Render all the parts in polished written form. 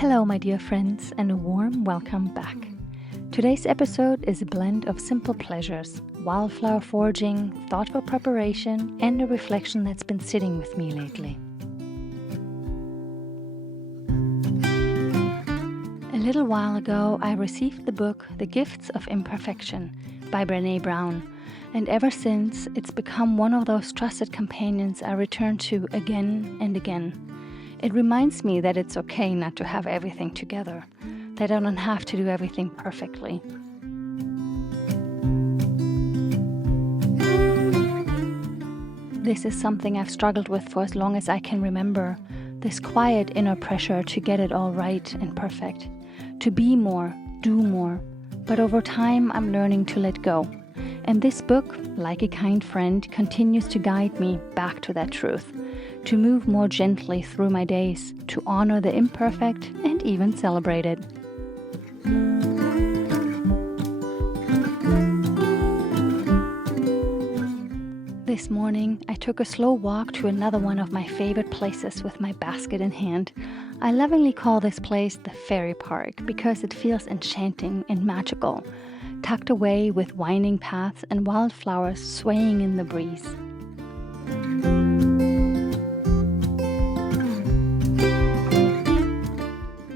Hello, my dear friends, and a warm welcome back. Today's episode is a blend of simple pleasures, wildflower foraging, thoughtful preparation, and a reflection that's been sitting with me lately. A little while ago, I received the book The Gifts of Imperfection by Brené Brown, and ever since, it's become one of those trusted companions I return to again and again. It reminds me that it's okay not to have everything together, that I don't have to do everything perfectly. This is something I've struggled with for as long as I can remember, this quiet inner pressure to get it all right and perfect, to be more, do more, but over time I'm learning to let go. And this book, like a kind friend, continues to guide me back to that truth, to move more gently through my days, to honor the imperfect and even celebrate it. This morning, I took a slow walk to another one of my favorite places with my basket in hand. I lovingly call this place the Fairy Park because it feels enchanting and magical, tucked away with winding paths and wildflowers swaying in the breeze.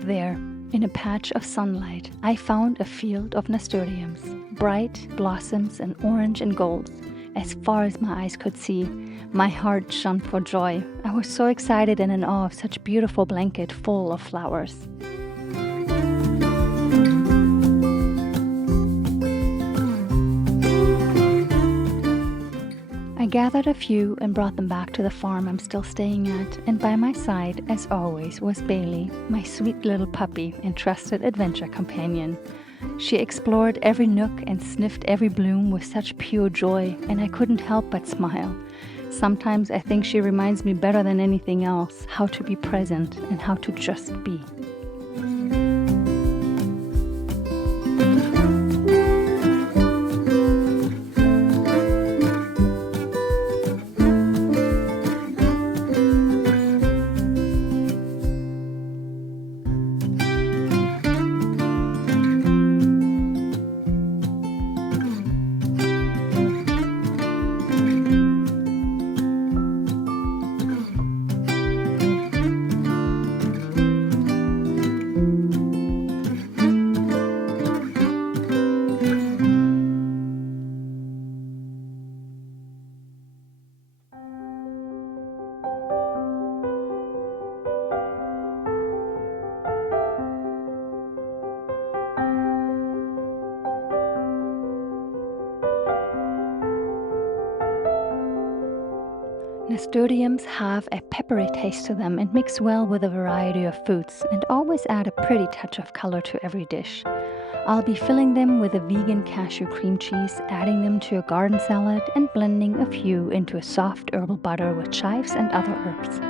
There, in a patch of sunlight, I found a field of nasturtiums, bright blossoms in orange and gold, as far as my eyes could see. My heart shone for joy. I was so excited and in awe of such a beautiful blanket full of flowers. I gathered a few and brought them back to the farm I'm still staying at, and by my side, as always, was Bailey, my sweet little puppy and trusted adventure companion. She explored every nook and sniffed every bloom with such pure joy, and I couldn't help but smile. Sometimes I think she reminds me better than anything else how to be present and how to just be. Nasturtiums have a peppery taste to them and mix well with a variety of foods and always add a pretty touch of color to every dish. I'll be filling them with a vegan cashew cream cheese, adding them to a garden salad and blending a few into a soft herbal butter with chives and other herbs.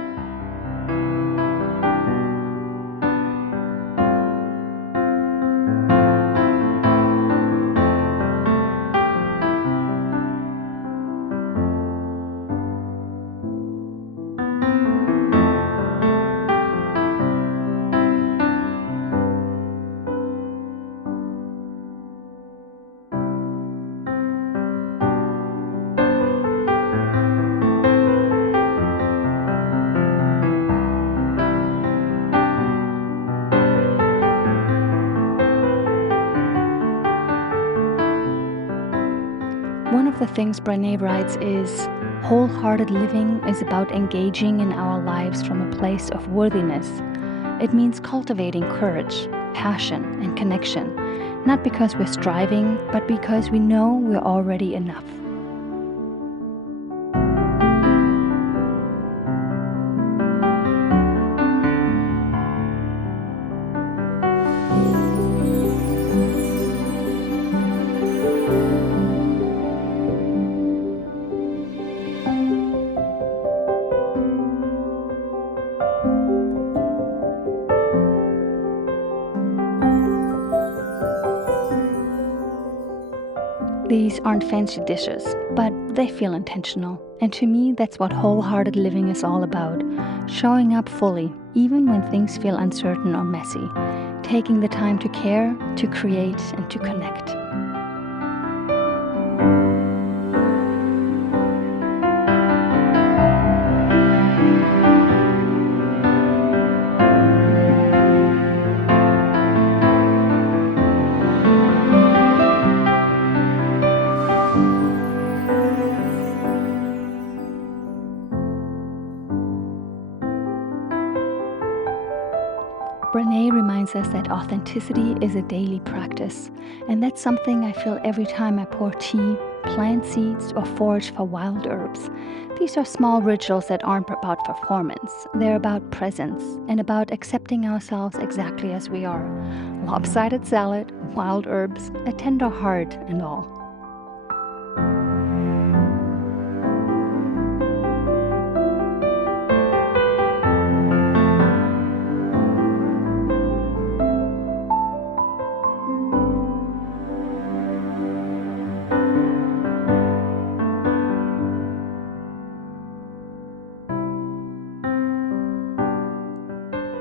One of the things Brené writes is, wholehearted living is about engaging in our lives from a place of worthiness. It means cultivating courage, passion, and connection, not because we're striving, but because we know we're already enough. These These aren't fancy dishes, but they feel intentional. And to me, that's what wholehearted living is all about. Showing up fully, even when things feel uncertain or messy. Taking the time to care, to create, and to connect. Brené reminds us that authenticity is a daily practice, and that's something I feel every time I pour tea, plant seeds, or forage for wild herbs. These are small rituals that aren't about performance. They're about presence and about accepting ourselves exactly as we are. Lopsided salad, wild herbs, a tender heart, and all.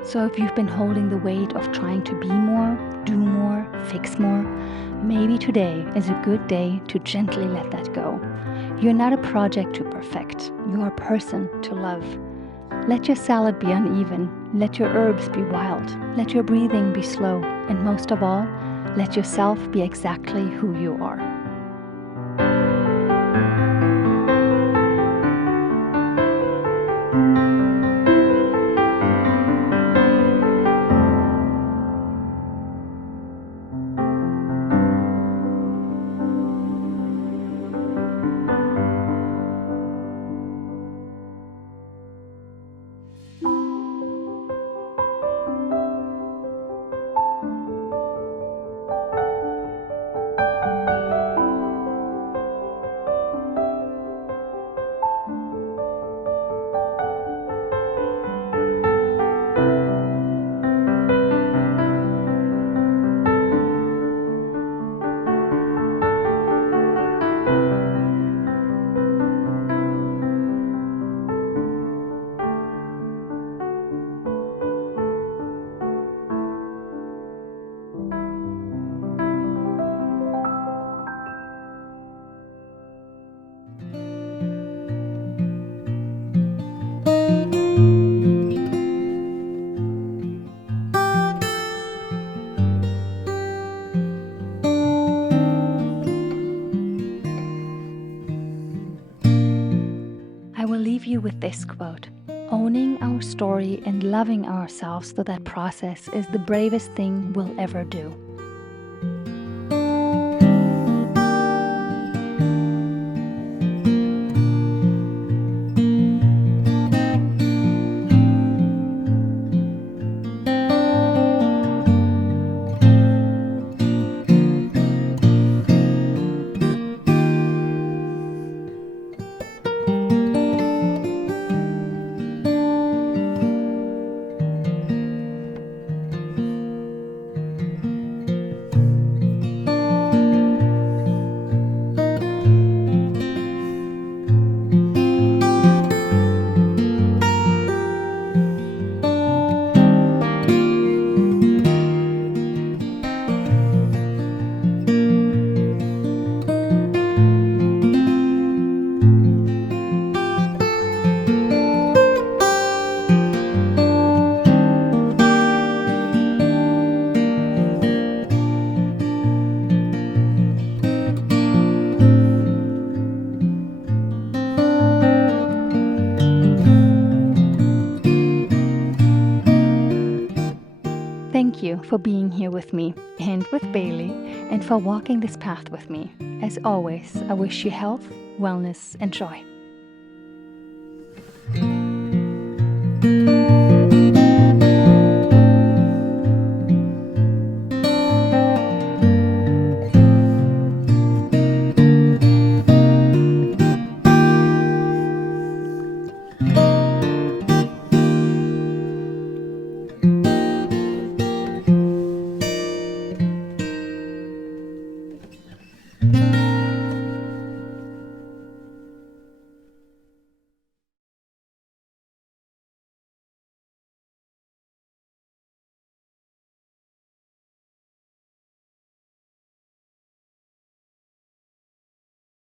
So if you've been holding the weight of trying to be more, do more, fix more, maybe today is a good day to gently let that go. You're not a project to perfect. You're a person to love. Let your salad be uneven. Let your herbs be wild. Let your breathing be slow. And most of all, let yourself be exactly who you are. I will leave you with this quote. Owning our story and loving ourselves through that process is the bravest thing we'll ever do. Thank you for being here with me and with Bailey, and for walking this path with me. As always, I wish you health, wellness, and joy.